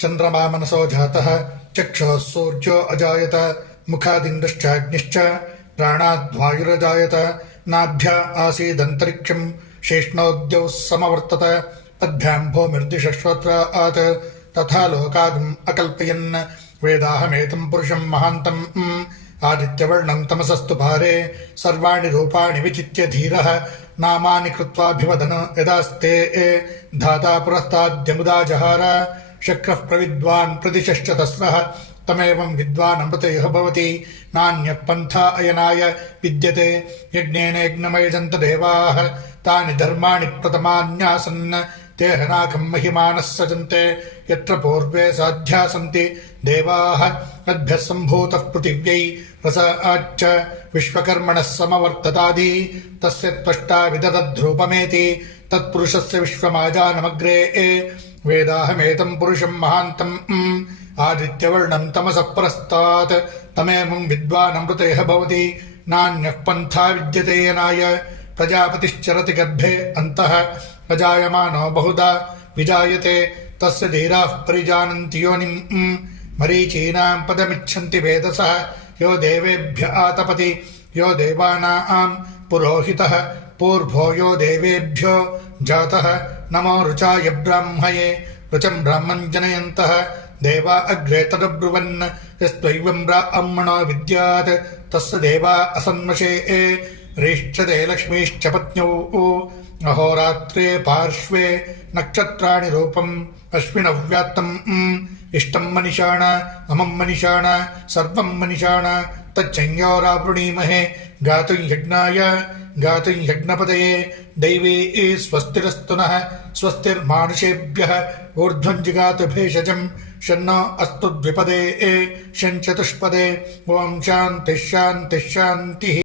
चन्द्रमा मनसो जातः, चक्षुः सूर्यो अजायत मुखादिन्द्रश्चाग्निश्च प्राणाद्वायुरजायत, नाभ्य आसीदन्तरिक्षम्, शेष्णोद्यौ समवर्तत तद्भ्याम् भूमिर्दिशश्रोत्रात् तथा लोकागम् अकल्पयन्। वेदाहमेतम् पुरुषम् महान्तम् आदित्यवर्णम् तमसस्तु पारे सर्वाणि रूपाणि विचित्य धीरः, नामानि कृत्वाभिवदन यदास्ते धाता पुरस्ताद्यमुदा जहार शक्रः प्रविद्वान् प्रतिशश्च तस्रः तमेवं विद्वान् अमृतयः भवति नान्यः पन्था अयनाय विद्यते यज्ञेन यज्ञमयजन्त देवाः तानि धर्माणि प्रथमान्यासन् ते हनाकं महिमानः सजन्ते यत्र पूर्वे साध्या सन्ति देवाः अद्भ्यः सम्भूतः पृथिव्यै रसाच्च विश्वकर्मणः समवर्ततादि तस्य त्वष्टा विदधद्रूपमेति तत्पुरुषस्य विश्वमाजानमग्रे वेदाहमेतं पुरुषं महान्तम् आदित्यवर्णं तमसः परस्तात्। तमेवं विद्वानमृतयः भवति। नान्यः पन्था विद्यते यनाय प्रजापतिश्चरति गर्भे अन्तः। अजायमानो बहुधा विजायते। तस्य धीराः परिजानन्ति योनिम् मरीचीनां पदमिच्छन्ति वेदसः। यो देवेभ्य आतपति। यो देवानां पुरोहितः। पूर्भो यो देवेभ्यो जातः। नमो रुचाय ब्राह्मये रुचं ब्राह्मम् जनयन्तः देवा अग्रे तदब्रुवन् यस्त्वैवं ब्राह्मणो विद्यात् तस्य देवा असन्मषे रेष्ठते लक्ष्मीश्च पत्न्यौ अहोरात्रे पार्श्वे नक्षत्राणि रूपम् अश्विनव्यात्तम् इष्टम् मनिषाण अमम् मनिषाण सर्वम् मनिषाण तच्चञ्योरावृणीमहे गातुं यज्ञाय गातुं यज्ञपतये दैवी स्वस्तिरस्तु स्वस्तिर्माषेभ्य स्वस्तिर्मानुषेभ्यः ऊर्ध्वं जिगातु भेषजम् शन्नो अस्तु द्विपदे शञ्चतुष्पदे ॐ शान्तिः शान्तिः शान्तिः